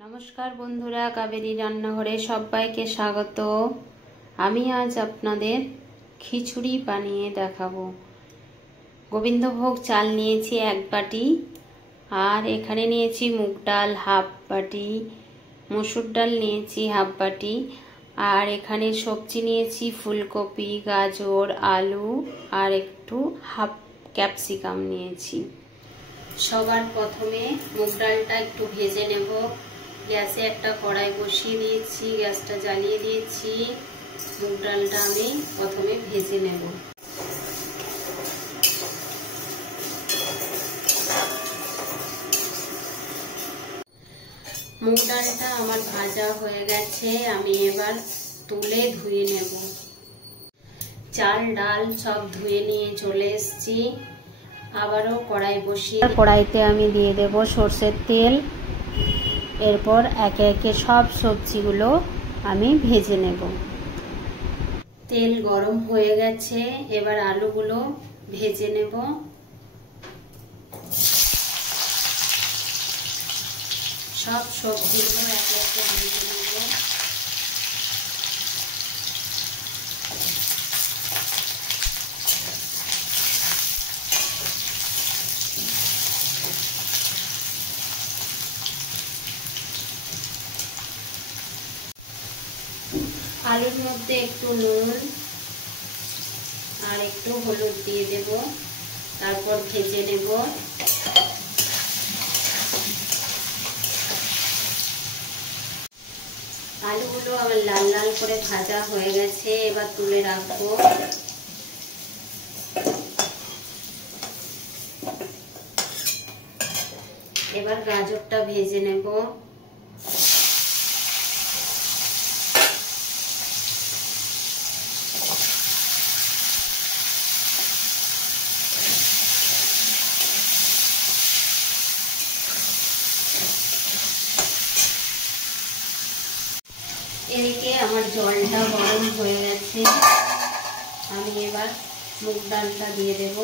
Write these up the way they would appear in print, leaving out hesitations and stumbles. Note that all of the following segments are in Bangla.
নমস্কার বন্ধুরা, কাবেরী রান্নাঘরে সবাইকে স্বাগত। আমি আজ আপনাদের খিচুড়ি বানিয়ে দেখাবো। গোবিন্দভোগ চাল নিয়েছি 1 বাটি, আর এখানে নিয়েছি মুগ ডাল হাফ বাটি, মসুর ডাল নিয়েছি হাফ বাটি, আর এখানে সবজি নিয়েছি ফুলকপি, গাজর, আলু আর একটু হাফ ক্যাপসিকাম নিয়েছি। সবার প্রথমে মুগ ডালটা একটু ভেজে নেব। গ্যাসে একটা কড়াই বসিয়ে দিয়েছি, গ্যাসটা জ্বালিয়ে দিয়েছি। মুগ ডালটা আমি প্রথমে ভেজে নেব। মুগ ডালটা আমার ভাজা হয়ে গেছে, আমি এবার তুলে ধুয়ে নেব। চাল ডাল সব ধুয়ে নিয়ে চলে এসেছি। আবারও কড়াই বসিয়ে কড়াইতে আমি দিয়ে দেব সরষের তেল। এরপর একে একে সব সবজিগুলো আমি ভেজে নেব। তেল গরম হয়ে গেছে, এবার আলুগুলো ভেজে নেব। সব সবজিগুলো একে একে ভেজে নেব। আলুর মধ্যে একটু নুন আর একটু হলুদ দিয়ে দেব, তারপর ভেজে নেব। আলুগুলো আমার লাল লাল করে ভাজা হয়ে গেছে, এবার তুলে রাখবো। এবার গাজরটা ভেজে নেব। এদিকে আমার জলটা গরম হয়ে গেছে, আমি এবার মুগ ডালটা দিয়ে দেব।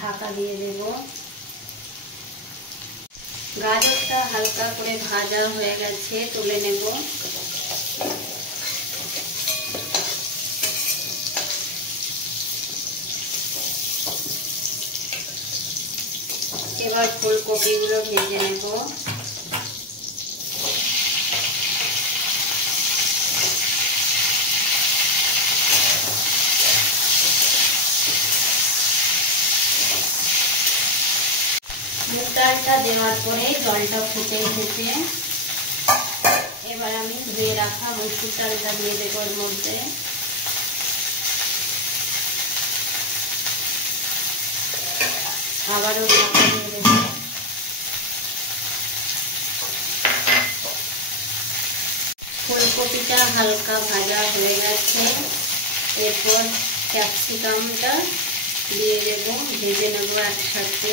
ঢাকা দিয়ে দেব। গাজরটা হালকা করে ভাজা হয়ে গেছে, তুলে নেব। এবার ফুলকপিগুলো ভেজে নেব। মুগ ডালটা দেওয়ার পরে জলটা ফুটে এসেছে, এবার আমি ধুয়ে রাখা মসুর ডালটা দিয়ে দেবো এর মধ্যে। আবারও ঢাকা দিয়ে দেব। ফুলকপিটা হালকা ভাজা হয়ে গেছে, এরপর ক্যাপসিকামটা দিয়ে দেব, ভেজে নেব একসাথে।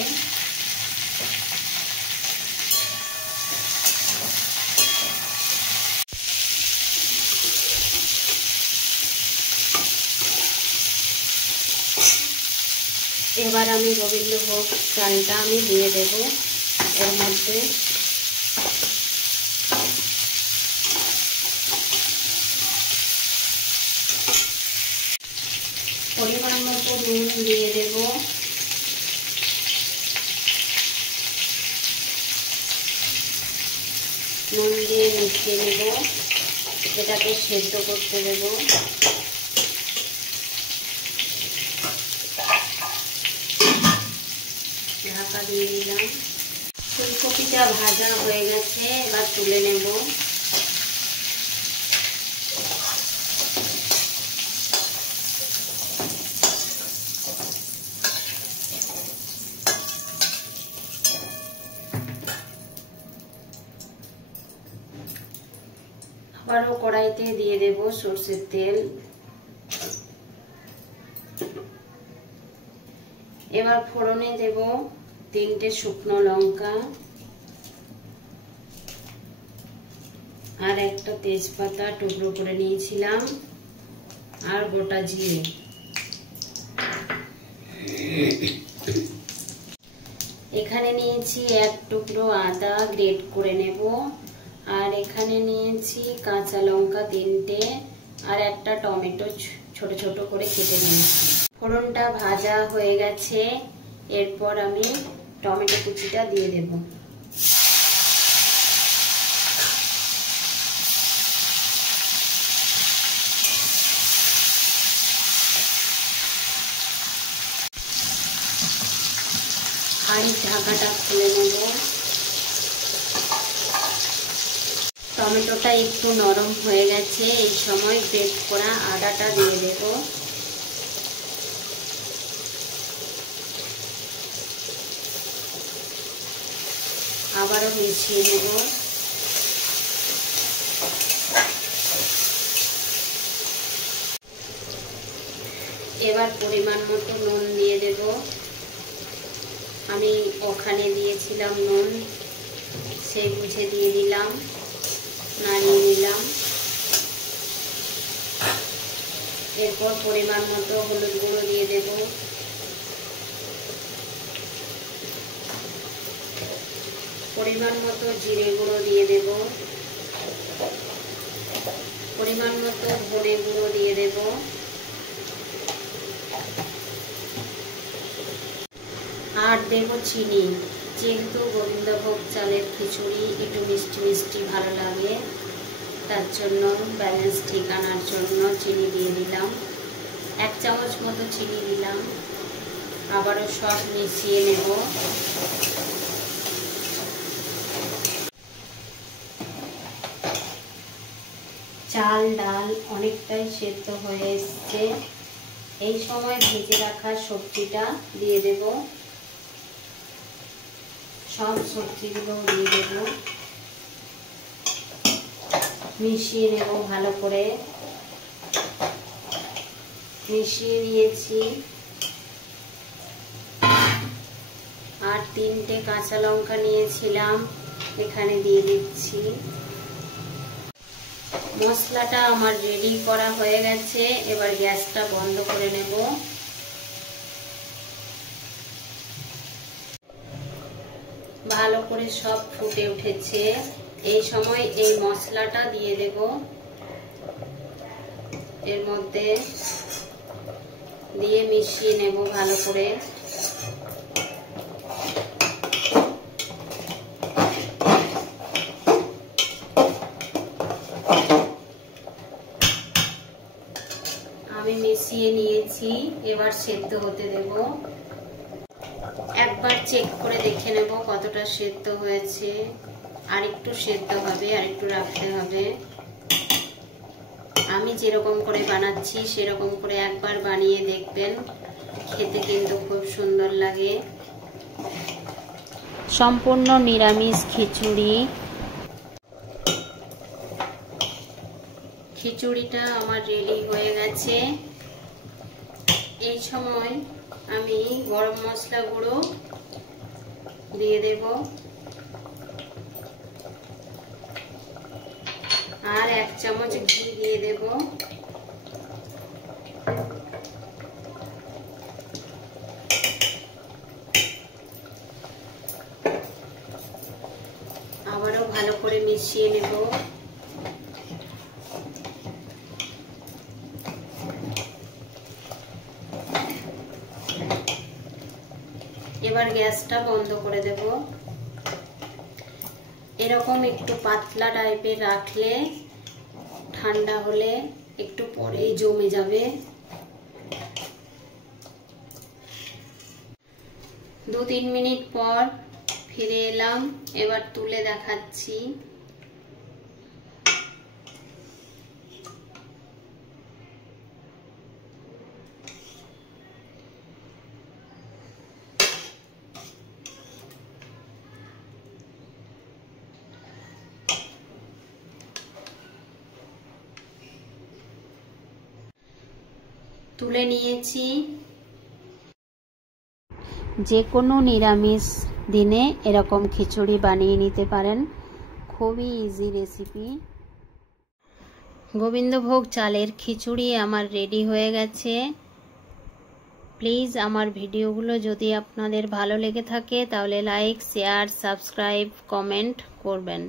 এবার আমি গোবিন্দভোগ চালটা আমি দিয়ে দেব এর মধ্যে। পরিমাণ মতো নুন দিয়ে দেব। নুন দিয়ে মিশিয়ে নেব, এটাকে সেদ্ধ করতে দেব। ঢাকা দিয়ে দিলাম। ফুলকপিটা ভাজা হয়ে গেছে, এবার তুলে নেব। আবারও কড়াইতে দিয়ে দেব সরষের তেল। এবার ফোড়নে দেব 3টে শুকনো লঙ্কা আর একটা তেজপাতা টুকরো করে নিয়েছিলাম, আর গোটা জিরে। এখানে নিয়েছি এক টুকরো আদা গ্রেট করে নেব, আর এখানে নিয়েছি কাঁচা লঙ্কা 3টে, আর একটা টমেটো ছোট ছোট করে কেটে নিয়েছি। ফোড়নটা ভাজা হয়ে গেছে, এরপর আমি টমেটো কুচিটা দিয়ে দেব। হাঁড়ির ঢাকাটা খুলে নেব। টমেটোটা একটু নরম হয়ে গেছে, এই সময় গ্রেট করা আদাটা দিয়ে দেব। আবারও মিশিয়ে নেব। এবার পরিমাণ মতো নুন দিয়ে দেব। আমি ওখানে দিয়েছিলাম নুন, সেই বুঝে দিয়ে দিলাম, নাড়িয়ে নিলাম। এরপর পরিমাণ মতো হলুদ গুঁড়ো দিয়ে দেব। পরিমাণ মতো জিরে গুঁড়ো দিয়ে দেব। পরিমাণ মতো ধনে গুঁড়ো দিয়ে দেব। আর দেব চিনি। যেহেতু গোবিন্দভোগ চালের খিচুড়ি একটু মিষ্টি মিষ্টি ভালো লাগে, তার জন্য ব্যালেন্স ঠিক আনার জন্য চিনি দিয়ে দিলাম। 1 চামচ মতো চিনি দিলাম। আবারও সব মিশিয়ে নেব। চাল ডাল অনেকটাই সেদ্ধ হয়ে এসছে, এই সময় ভেজে রাখা সবজিটা দিয়ে দেব। সব সবজিগুলো দিয়ে দেব, মিশিয়ে নেব ভালো করে। মিশিয়ে নিয়েছি। আর 3টে কাঁচা লঙ্কা নিয়েছিলাম, এখানে দিয়ে দিচ্ছি। মশলাটা আমার রেডি করা হয়ে গেছে, এবার গ্যাসটা বন্ধ করে নেব। ভালো করে সব ফুটে উঠেছে, এই সময় এই মশলাটা দিয়ে দেব। এর মধ্যে দিয়ে মিশিয়ে নেব ভালো করে। আমি মিশিয়ে নিয়েছি, এবার সেদ্ধ হতে দেব। একবার চেক করে দেখে নেব কতটা সেদ্ধ হয়েছে। আর একটু সেদ্ধ হবে, আর একটু রাখতে হবে। আমি যেরকম করে বানাচ্ছি সেরকম করে একবার বানিয়ে দেখবেন, খেতে কিন্তু খুব সুন্দর লাগে। সম্পূর্ণ নিরামিষ খিচুড়ি। খিচুড়িটা আমার রেডি হয়ে গেছে। এই সময় আমি গরম মশলা গুঁড়ো দিয়ে দেব, আর 1 চামচ ঘি দিয়ে দেব। আবারও ভালো করে মিশিয়ে নেব। এবার গ্যাসটা বন্ধ করে দেব। এরকম একটু পাতলা টাইপের রাখলে ঠান্ডা হলে একটু পরেই জমে যাবে। 2-3 মিনিট পর ফিরে এলাম, এবার তুলে দেখাচ্ছি। তুলে নিয়েছি। যে কোনো নিরামিষ দিনে এরকম খিচুড়ি বানিয়ে নিতে পারেন, খুবই ইজি রেসিপি। গোবিন্দভোগ চালের খিচুড়ি আমার রেডি হয়ে গেছে। প্লিজ আমার ভিডিওগুলো যদি আপনাদের ভালো লেগে থাকে তাহলে লাইক, শেয়ার, সাবস্ক্রাইব, কমেন্ট করবেন।